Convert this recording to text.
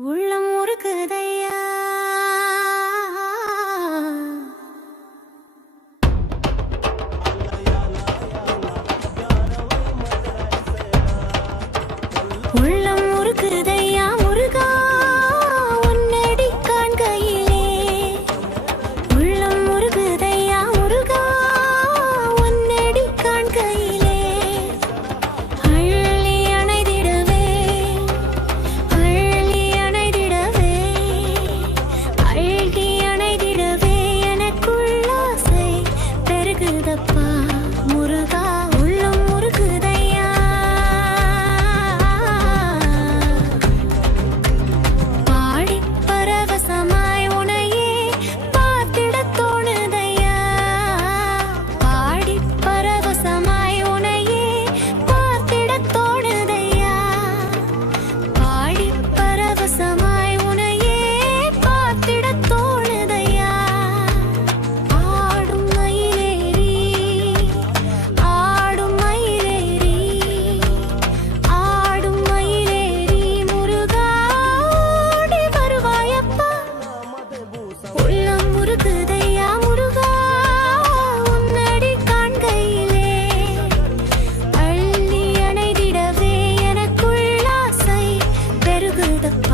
உள்ளம் உருக்குதையா உள்ளம் உருக்குதையா முருகா உன்னடி காண்கையிலே உள்ளம் உருக்குதையா முருகா உன்னடி காண்கையிலே அள்ளி அணைதிடவே அள்ளி அணைதிடவே அள்ளி அணைதிடவே எனக்குள்ள ஆசை பெருகுதப்பா முருகா உள்ளம் உருக்குதையா பாடி பரவசமாய் உனையே பார்த்திடத் தோணுதையா பாடி பரவசமாய் உனையே பார்த்திடத் தோணுதையா பாடி பரவசமாய் உனையே பார்த்திடத் தோணுதையா ஆடும் மயிலேறி ஆடும் மயிலேறி ஆடும் மயிலேறி முருகா ஓடி வருவாயப்பா உள்ளம் முருகுதையா முருகா உன்னடி காண்கையிலே அள்ளி அணைதிடவே எனக்குள் ஆசை பெருகுதப்பா